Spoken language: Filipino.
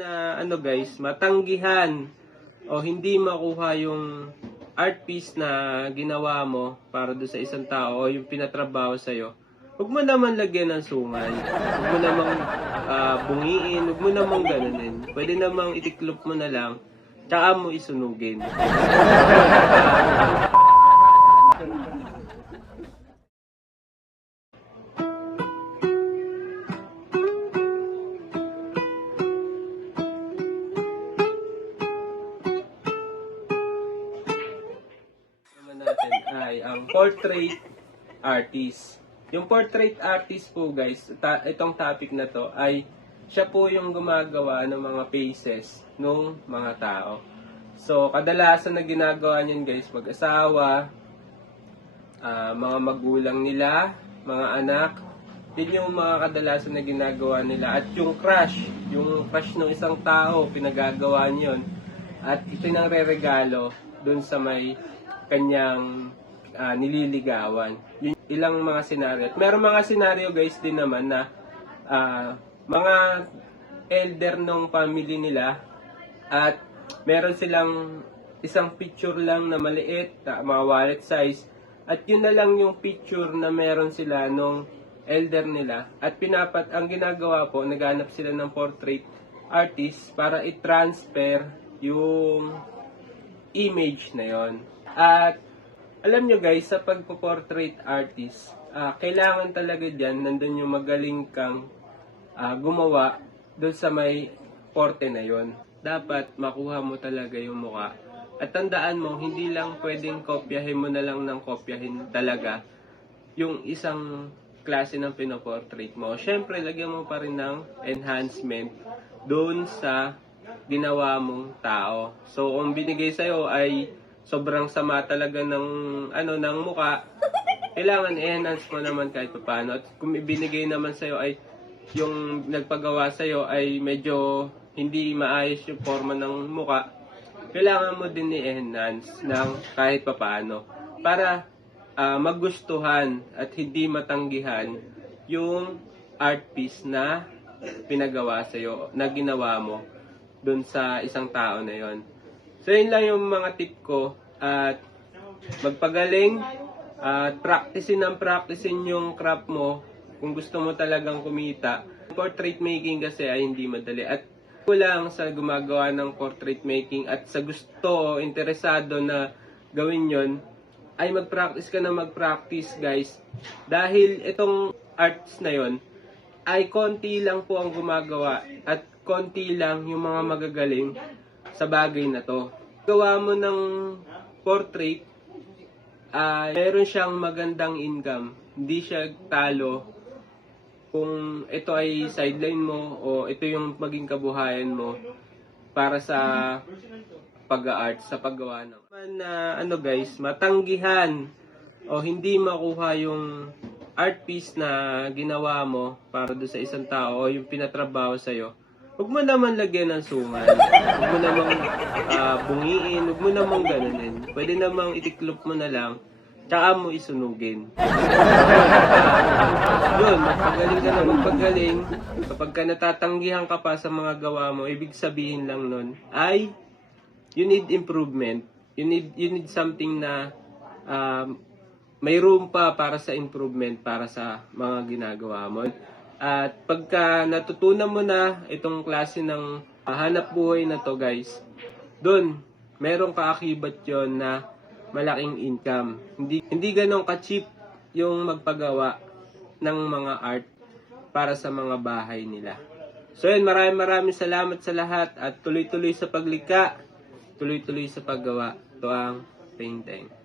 na guys, matanggihan o hindi makuha yung art piece na ginawa mo para do sa isang tao o yung pinatrabaho sa'yo, huwag mo naman lagyan ng sungal. Huwag mo namang bungiin, huwag mo namang ganunin. Pwede namang itiklop mo na lang, tsaka mo isunugin. Natin ay ang portrait artist. Yung portrait artist po guys, itong topic na to ay siya po yung gumagawa ng mga faces ng mga tao. So, kadalasan na ginagawa niyan guys, mag-asawa, mga magulang nila, mga anak, yun yung mga kadalasan na ginagawa nila. At yung crush ng isang tao, pinagagawa niyon at ipinangre-regalo dun sa may kanyang nililigawan. Yung ilang mga senaryo. At meron mga senaryo guys din naman na mga elder ng family nila at meron silang isang picture lang na maliit, mga wallet size, at yun na lang yung picture na meron sila nung elder nila. At ang ginagawa po, naghanap sila ng portrait artist para i-transfer yung image na yon. At alam nyo guys, sa pagpo-portrait artist, kailangan talaga dyan, nandun yung magaling kang gumawa doon sa may porte na yon. Dapat makuha mo talaga yung mukha. At tandaan mo, hindi lang pwedeng kopyahin mo na lang ng kopyahin talaga yung isang klase ng pinoportrait mo. Siyempre, lagyan mo pa rin ng enhancement doon sa ginawa mong tao. So, kung binigay sa'yo ay sobrang sama talaga ng muka, kailangan i-enhance mo naman kahit paano. At kung ibinigay naman sa'yo ay yung nagpagawa sa'yo ay medyo hindi maayos yung forma ng muka, kailangan mo din i-enhance ng kahit paano para magustuhan at hindi matanggihan yung art piece na pinagawa sa'yo, na ginawa mo dun sa isang tao na yon. So, yun lang yung mga tip ko. At magpagaling at practicein yung craft mo kung gusto mo talagang kumita. Portrait making kasi ay hindi madali. At kulang sa gumagawa ng portrait making at sa gusto, interesado na gawin yon, ay mag-practice ka na mag-practice guys. Dahil itong arts na yon ay konti lang po ang gumagawa at konti lang yung mga magagaling sa bagay na to. Gawa mo ng portrait, meron siyang magandang income. Hindi siya talo kung ito ay sideline mo o ito yung maging kabuhayan mo para sa pag-art, sa paggawa ng. Guys, matanggihan o hindi makuha yung art piece na ginawa mo para do sa isang tao o yung pinatrabaho sa'yo, huwag mo naman lagyan ng sungal. Huwag mo namang bungiin, huwag mo namang ganunin. Pwede namang itiklop mo na lang, tsaka mo isunugin. Yun, magpagaling ka na magpagaling. Kapag ka natatanggihan ka pa sa mga gawa mo, ibig sabihin lang nun ay you need improvement. You need something na may room pa para sa improvement para sa mga ginagawa mo. At pagka natutunan mo na itong klase ng hanap buhay na to guys, doon merong kaakibat yon na malaking income. Hindi ganun ka-cheap yung magpagawa ng mga art para sa mga bahay nila. So yun, maraming salamat sa lahat at tuloy-tuloy sa paglikha, tuloy-tuloy sa paggawa. Ito ang painting.